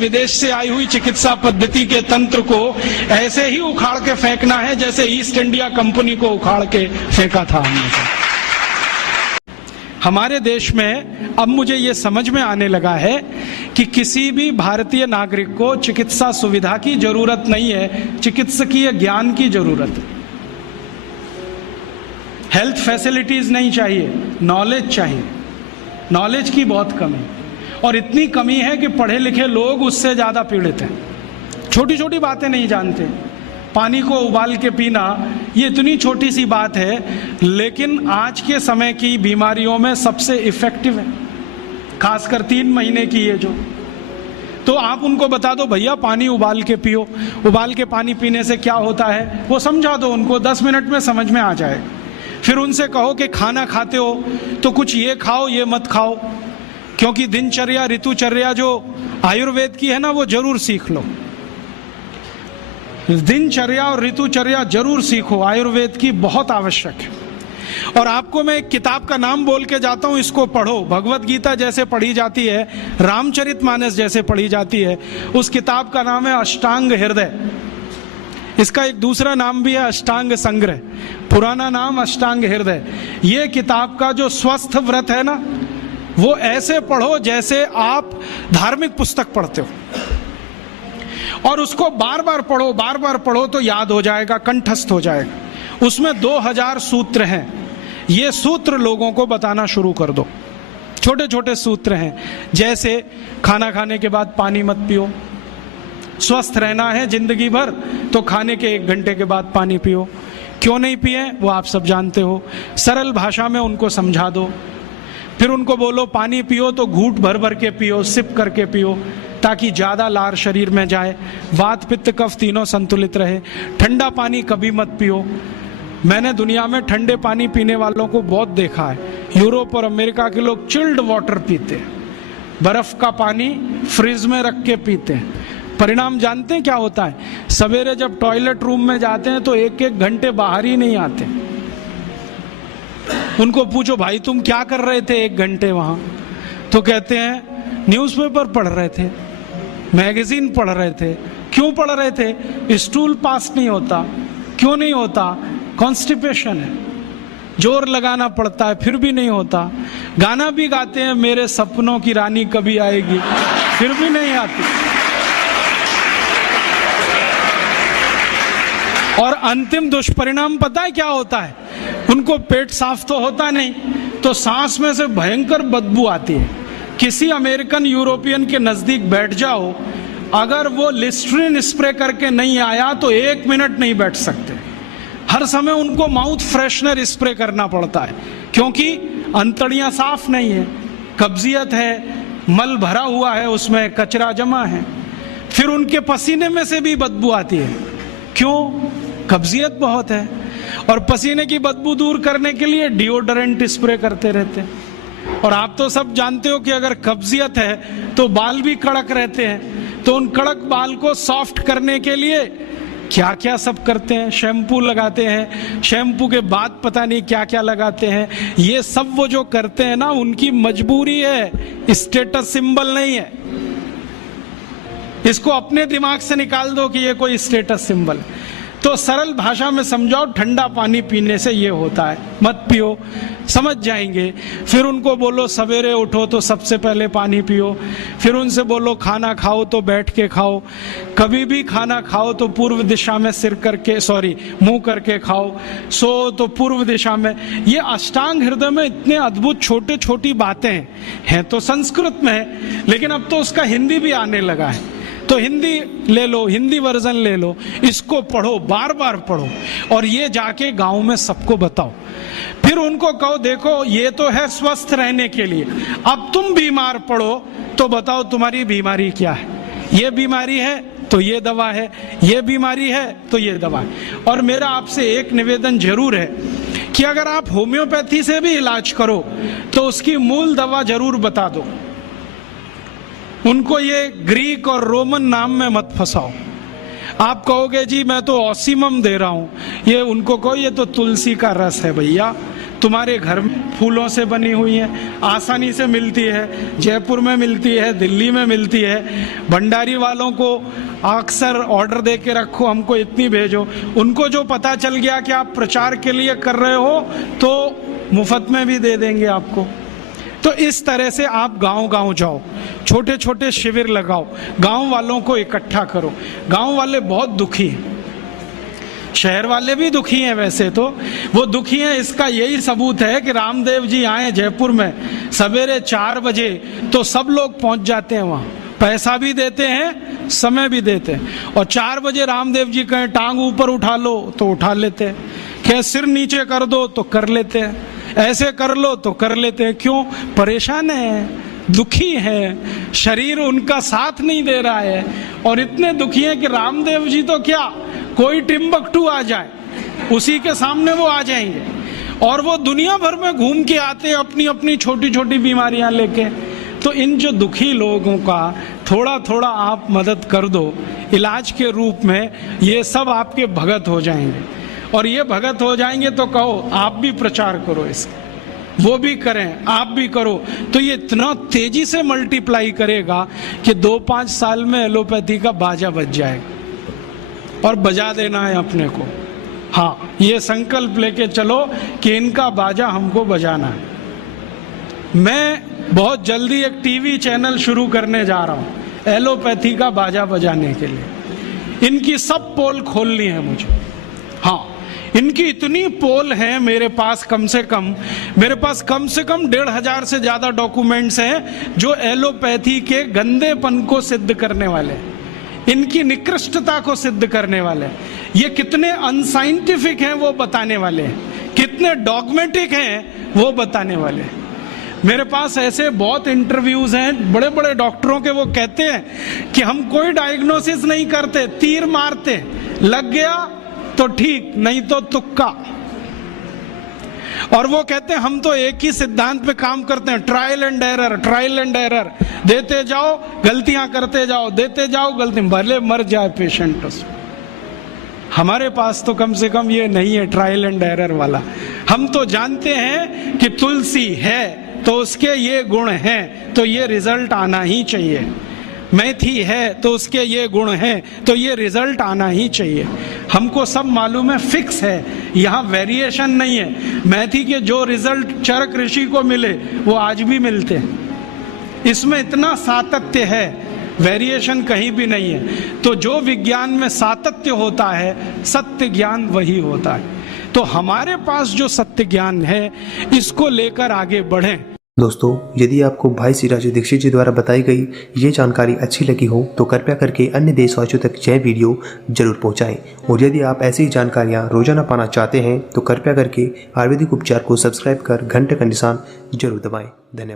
विदेश से आई हुई चिकित्सा पद्धति के तंत्र को ऐसे ही उखाड़ के फेंकना है जैसे ईस्ट इंडिया कंपनी को उखाड़ के फेंका था हमने। हमारे देश में अब मुझे ये समझ में आने लगा है कि किसी भी भारतीय नागरिक को चिकित्सा सुविधा की जरूरत नहीं है, चिकित्सकीय ज्ञान की जरूरत है। हेल्थ फैसिलिटीज नहीं चाहिए, नॉलेज चाहिए। नॉलेज की बहुत कमी, और इतनी कमी है कि पढ़े लिखे लोग उससे ज्यादा पीड़ित हैं। छोटी छोटी बातें नहीं जानते। पानी को उबाल के पीना ये इतनी छोटी सी बात है, लेकिन आज के समय की बीमारियों में सबसे इफेक्टिव है, खासकर 3 महीने की ये जो। तो आप उनको बता दो भैया पानी उबाल के पियो, उबाल के पानी पीने से क्या होता है वो समझा दो उनको, 10 मिनट में समझ में आ जाए। फिर उनसे कहो कि खाना खाते हो तो कुछ ये खाओ ये मत खाओ, क्योंकि दिनचर्या ऋतुचर्या जो आयुर्वेद की है ना वो जरूर सीख लो। दिनचर्या और ऋतुचर्या जरूर सीखो, आयुर्वेद की बहुत आवश्यक है। और आपको मैं एक किताब का नाम बोल के जाता हूं, इसको पढ़ो। भगवत गीता जैसे पढ़ी जाती है, रामचरितमानस जैसे पढ़ी जाती है, उस किताब का नाम है अष्टांग हृदय। इसका एक दूसरा नाम भी है अष्टांग संग्रह, पुराना नाम अष्टांग हृदय। ये किताब का जो स्वस्थ व्रत है ना, वो ऐसे पढ़ो जैसे आप धार्मिक पुस्तक पढ़ते हो, और उसको बार बार पढ़ो तो याद हो जाएगा, कंठस्थ हो जाएगा। उसमें 2000 सूत्र हैं। ये सूत्र लोगों को बताना शुरू कर दो। छोटे छोटे सूत्र हैं, जैसे खाना खाने के बाद पानी मत पियो, स्वस्थ रहना है जिंदगी भर तो खाने के 1 घंटे के बाद पानी पियो। क्यों नहीं पिए वो आप सब जानते हो, सरल भाषा में उनको समझा दो। फिर उनको बोलो पानी पियो तो घूंट भर भर के पियो, सिप करके पियो, ताकि ज्यादा लार शरीर में जाए, वात पित्त कफ तीनों संतुलित रहे। ठंडा पानी कभी मत पियो। मैंने दुनिया में ठंडे पानी पीने वालों को बहुत देखा है। यूरोप और अमेरिका के लोग चिल्ड वाटर पीते हैं, बर्फ का पानी फ्रिज में रख के पीते हैं। परिणाम जानते हैं क्या होता है? सवेरे जब टॉयलेट रूम में जाते हैं तो 1-1 घंटे बाहर ही नहीं आते। उनको पूछो भाई तुम क्या कर रहे थे 1 घंटे वहां? तो कहते हैं न्यूज़पेपर पढ़ रहे थे, मैगजीन पढ़ रहे थे। क्यों पढ़ रहे थे? स्टूल पास नहीं होता। क्यों नहीं होता? कॉन्स्टिपेशन है, जोर लगाना पड़ता है फिर भी नहीं होता। गाना भी गाते हैं मेरे सपनों की रानी कभी आएगी, फिर भी नहीं आती। और अंतिम दुष्परिणाम पता है क्या होता है? उनको पेट साफ तो होता नहीं, तो सांस में से भयंकर बदबू आती है। किसी अमेरिकन यूरोपियन के नजदीक बैठ जाओ, अगर वो लिस्ट्रीन स्प्रे करके नहीं आया तो 1 मिनट नहीं बैठ सकते। हर समय उनको माउथ फ्रेशनर स्प्रे करना पड़ता है, क्योंकि अंतड़ियां साफ नहीं है, कब्जियत है, मल भरा हुआ है, उसमें कचरा जमा है। फिर उनके पसीने में से भी बदबू आती है। क्यों? कब्जियत बहुत है। और पसीने की बदबू दूर करने के लिए डिओडोरेंट स्प्रे करते रहते हैं। और आप तो सब जानते हो कि अगर कब्जियत है तो बाल भी कड़क रहते हैं, तो उन कड़क बाल को सॉफ्ट करने के लिए क्या क्या सब करते हैं। शैम्पू लगाते हैं, शैम्पू के बाद पता नहीं क्या क्या लगाते हैं। ये सब वो जो करते हैं ना, उनकी मजबूरी है, स्टेटस सिंबल नहीं है। इसको अपने दिमाग से निकाल दो कि ये कोई स्टेटस सिंबल है। तो सरल भाषा में समझाओ, ठंडा पानी पीने से ये होता है, मत पियो, समझ जाएंगे। फिर उनको बोलो सवेरे उठो तो सबसे पहले पानी पियो। फिर उनसे बोलो खाना खाओ तो बैठ के खाओ, कभी भी खाना खाओ तो पूर्व दिशा में मुंह करके खाओ, सो तो पूर्व दिशा में। ये अष्टांग हृदय में इतने अद्भुत छोटे छोटी बातें हैं तो संस्कृत में है, लेकिन अब तो उसका हिंदी भी आने लगा है। तो हिंदी ले लो, हिंदी वर्जन ले लो, इसको पढ़ो, बार बार पढ़ो, और ये जाके गांव में सबको बताओ। फिर उनको कहो देखो ये तो है स्वस्थ रहने के लिए, अब तुम बीमार पड़ो तो बताओ तुम्हारी बीमारी क्या है। ये बीमारी है तो ये दवा है, ये बीमारी है तो ये दवा है। और मेरा आपसे एक निवेदन जरूर है कि अगर आप होम्योपैथी से भी इलाज करो तो उसकी मूल दवा जरूर बता दो। उनको ये ग्रीक और रोमन नाम में मत फंसाओ। आप कहोगे जी मैं तो ऑसिमम दे रहा हूं, ये उनको कहो ये तो तुलसी का रस है भैया, तुम्हारे घर में फूलों से बनी हुई हैं, आसानी से मिलती है, जयपुर में मिलती है, दिल्ली में मिलती है। भंडारी वालों को अक्सर ऑर्डर दे के रखो, हमको इतनी भेजो। उनको जो पता चल गया कि आप प्रचार के लिए कर रहे हो तो मुफ्त में भी दे देंगे आपको। तो इस तरह से आप गांव गांव जाओ, छोटे छोटे शिविर लगाओ, गांव वालों को इकट्ठा करो। गांव वाले बहुत दुखी हैं, शहर वाले भी दुखी हैं। वैसे तो वो दुखी हैं, इसका यही सबूत है कि रामदेव जी आए जयपुर में सवेरे 4 बजे तो सब लोग पहुंच जाते हैं वहां, पैसा भी देते हैं, समय भी देते हैं। और 4 बजे रामदेव जी कहें टांग ऊपर उठा लो तो उठा लेते हैं, कहें सिर नीचे कर दो तो कर लेते हैं, ऐसे कर लो तो कर लेते हैं। क्यों? परेशान है, दुखी है, शरीर उनका साथ नहीं दे रहा है। और इतने दुखी हैं कि रामदेव जी तो क्या, कोई टिम्बकटू आ जाए उसी के सामने वो आ जाएंगे। और वो दुनिया भर में घूम के आते हैं अपनी अपनी छोटी छोटी बीमारियां लेके। तो इन जो दुखी लोगों का थोड़ा थोड़ा आप मदद कर दो इलाज के रूप में, ये सब आपके भगत हो जाएंगे। और ये भगत हो जाएंगे तो कहो आप भी प्रचार करो इसका, वो भी करें, आप भी करो, तो ये इतना तेजी से मल्टीप्लाई करेगा कि 2-5 साल में एलोपैथी का बाजा बज जाएगा। और बजा देना है अपने को। हाँ, ये संकल्प लेके चलो कि इनका बाजा हमको बजाना है। मैं बहुत जल्दी एक टीवी चैनल शुरू करने जा रहा हूँ एलोपैथी का बाजा बजाने के लिए। इनकी सब पोल खोलनी है मुझे। हाँ, इनकी इतनी पोल है मेरे पास, कम से कम 1,500 से ज्यादा डॉक्यूमेंट्स हैं जो एलोपैथी के गंदेपन को सिद्ध करने वाले, इनकी निकृष्टता को सिद्ध करने वाले, ये कितने अनसाइंटिफिक हैं वो बताने वाले, कितने डॉगमेटिक हैं वो बताने वाले। मेरे पास ऐसे बहुत इंटरव्यूज हैं बड़े बड़े डॉक्टरों के, वो कहते हैं कि हम कोई डायग्नोसिस नहीं करते, तीर मारते, लग गया तो ठीक, नहीं तो तुक्का। और वो कहते हैं हम तो एक ही सिद्धांत पे काम करते हैं, trial and error, trial and error, देते जाओ गलतियां करते जाओ, देते जाओ गलती, भले मर जाए पेशेंट उसमें। हमारे पास तो कम से कम ये नहीं है ट्रायल एंड एरर वाला। हम तो जानते हैं कि तुलसी है तो उसके ये गुण हैं तो ये रिजल्ट आना ही चाहिए, मेथी है तो उसके ये गुण हैं तो ये रिजल्ट आना ही चाहिए। हमको सब मालूम है, फिक्स है, यहाँ वेरिएशन नहीं है। मेथी के जो रिजल्ट चरक ऋषि को मिले वो आज भी मिलते हैं। इसमें इतना सातत्य है, वेरिएशन कहीं भी नहीं है। तो जो विज्ञान में सातत्य होता है, सत्य ज्ञान वही होता है। तो हमारे पास जो सत्य ज्ञान है, इसको लेकर आगे बढ़ें। दोस्तों, यदि आपको भाई श्री राजू दीक्षित जी द्वारा बताई गई ये जानकारी अच्छी लगी हो तो कृपया करके अन्य देशवासियों तक यह वीडियो जरूर पहुंचाएं। और यदि आप ऐसी जानकारियां रोजाना पाना चाहते हैं तो कृपया करके आयुर्वेदिक उपचार को सब्सक्राइब कर घंटे का निशान जरूर दबाएं। धन्यवाद।